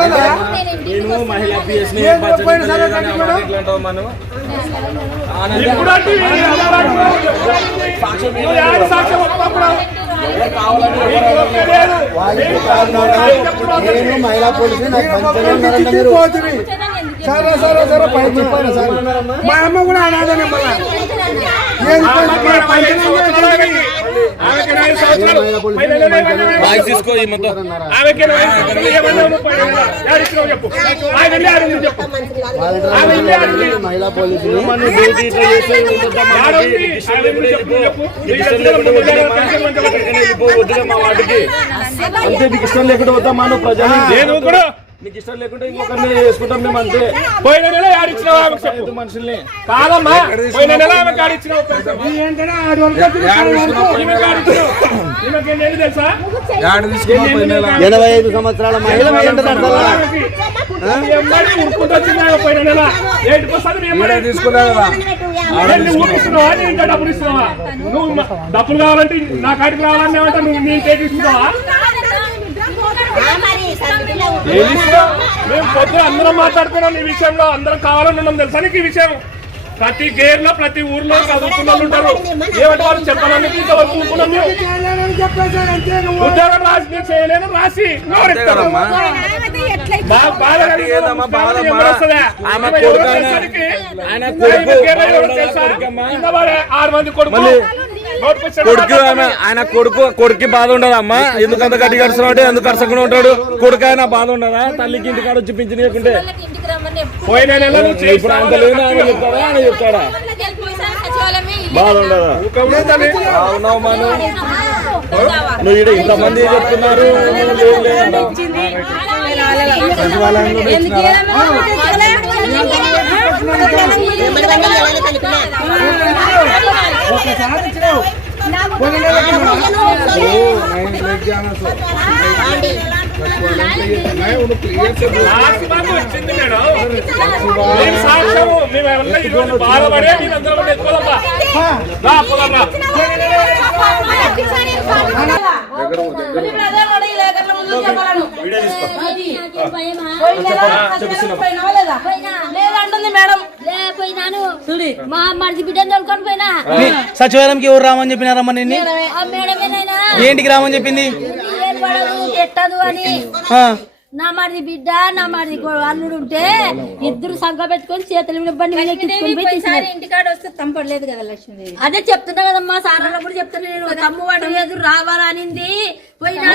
మహిళా మహిళా పోలీసు సరే సరే సరే పై చెప్పాను సార్ మా అమ్మ కూడా అనాథనే మహిళా పోలీసులు మా వాటికి అంతే నీకు ఇష్టం లేకుండా పోతా మనం ప్రజలు నీకు ఇష్టం లేకుంటే ఇంకొకరిని వేసుకుంటాం మేము అంతే. పోయిన నెల ఆడిచ్చినావు మనుషుల్ని కాదమ్మా, పోయిన నెల ఆమెకు ఆడిచ్చినావు తెలుసా? 85 సంవత్సరాల మహిళ పోయిన నెల 8% తీసుకున్నావు కదా, డబ్బులు ఇస్తున్నావా? నువ్వు డబ్బులు కావాలంటే నా కాడికి రావాలని ఏమంటా నువ్వు నీ తీసుకున్నావా? మేము పొద్దున అందరం మాట్లాడుకున్నాం ఈ విషయంలో, అందరం కావాలని ఉన్నాం తెలుసా నీకు ఈ విషయం. ప్రతి గేర్ లో ప్రతి ఊర్లో చదువుకున్న వాళ్ళు ఉంటారు, ఏమంటే వాళ్ళు చెప్పడానికి ఇంతవరకు ఉద్యోగం రాసి నేను చేయలేను రాసి ఆయన కొడుకు బాధ ఉండదు అమ్మా, ఎందుకంత గట్టి కడుస్తున్నాడు, ఎందుకు కరసకుండా ఉంటాడు కొడుకు, ఆయన బాధ ఉండదా? తల్లికి ఇంటికాడ వచ్చి పింఛనీయకుంటే పోయిన నెల ఇప్పుడు అంత లేదు ఆయన చెప్తాడా, ఆయన చెప్తాడా? బాధ ఉండదా? అవునావు మనం నువ్వు ఇక్కడ ఇంతమంది చెప్తున్నారు వచ్చింది మేడం. మేము సాక్ష్యము, మేమెవరన్నా ఈరోజు బాధపడే మీరందరూ ఎక్కువదమ్మా. సచివాలయంకి ఎవరు రామని చెప్పినారమ్మా నిన్ను? ఏంటికి రామని చెప్పింది? పెట్టదు అని. నా మరిది బిడ్డ నా మరిది అల్లుడు ఉంటే ఇద్దరు సంఘ పెట్టుకొని చేతులు ఇంటికాడ వస్తే తంపడలేదు కదా లక్ష్మి. అదే చెప్తున్నా కదమ్మా, సార్లు కూడా చెప్తున్నా నేను. తమ్ము వాడు ఎదురు రావాలా అనింది పోయినా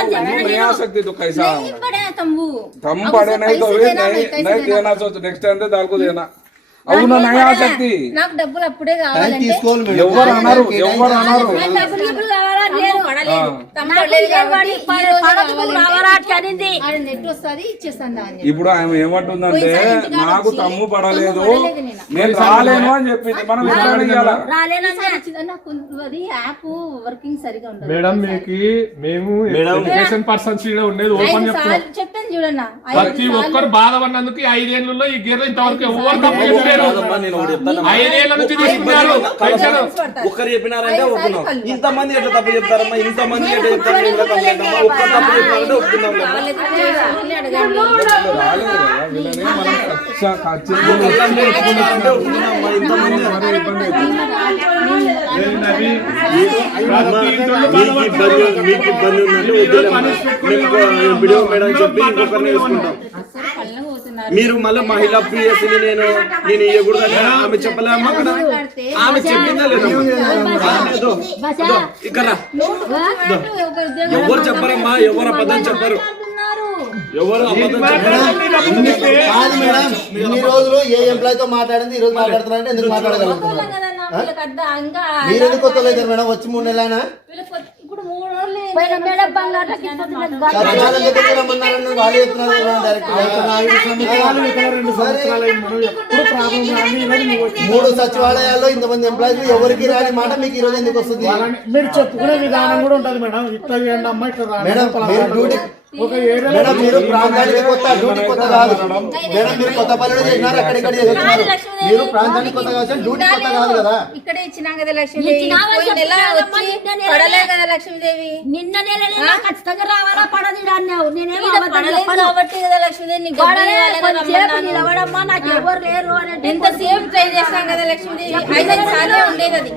అవునా ఆసక్తి. నాకు డబ్బులు అప్పుడే కావాలంటే ఎవరు అన్నారు, ఎవరు అన్నారు? ఇప్పుడు ఆమె ఏమంటుందంటే నాకు తమ్ము పడలేదు, నేను రాలేను అని చెప్పింది. మనం మేడం మేము ఎడ్యుకేషన్ పర్సన్స్ ఉండేది ఓపెన్ చెప్తాను. ప్రతి ఒక్కరు బాధపడినందుకు 5 ఏళ్లలో ఈ గేర్లు ఇంతవరకు ఎవరు తప్పు చెప్పారు? 5 ఏళ్ల నుంచి తీసుకున్నారు. ఒక్కరు చెప్పినారంటే ఒప్పుకున్నాం. ఇంతమంది ఎట్లా తప్పు చెప్తారమ్మా, ఇంతమంది ఎట్లా చెప్తారు? ఒక్కరు తప్పు చెప్పినారంటే ఒప్పుకుందాం. మీకు ఇబ్బంది ఉందంటే వీడియో మేడం చెప్పి ఇంకొకరిని వేసుకుంటాం. మీరు మళ్ళీ మహిళా ప్రియసిని నేను ఇవ్వకూడదని ఆమె చెప్పలేమ్మా? అక్కడ ఆమె చెప్పిందా లేదా? ఇక్కడ ఎవరు చెప్పారమ్మా, ఎవరు అబద్ధం చెప్పారు, ఎవరు అబద్ధం చెప్పారు? ఇన్ని రోజులు ఏ ఎంప్లాయ్ తో మాట్లాడింది ఈ రోజు మాట్లాడుతున్నారంటే ఎందుకు మాట్లాడగలుగుతున్నారు? మీరు ఎందుకు కొత్తలేదు మేడం? వచ్చి 3 నెలలైనా మూడు సచివాలయాల్లో ఇంతమంది ఎంప్లాయీస్ ఎవరికి రాని మాట మీకు ఈ రోజు ఎందుకు వస్తుంది? మీరు చెప్పుకునే విధానం కూడా ఉంటది మేడం. ఇట్లా చేయండి అమ్మా, ఇట్లా మేడం మీరు డ్యూటీ మేడం మీరు ప్రాంతానికి కొత్త, డ్యూటీ కొత్త కాదు మేడం. మీరు కొత్త పనులు చేసినారు, అక్కడిక్కడ చేసినారు. మీరు ప్రాంతానికి కొత్త కావచ్చు, డ్యూటీ కొత్త కాదు కదా. ఇక్కడే ఇచ్చినా కదా లక్ష్మీదేవి, పోయిన నెల వచ్చి పడలే కదా లక్ష్మీదేవి. నిన్న నెల ఖచ్చితంగా రావాలా పడది అన్నావు. నేనేమో పడలేదు కాబట్టి కదా లక్ష్మీదేవి నీకు నిలబడమ్మా నాకు ఎవరు లేరు అని ఎంతసేపు ట్రై చేస్తాం కదా లక్ష్మీదేవి. 5 సార్లు ఉండేది అది.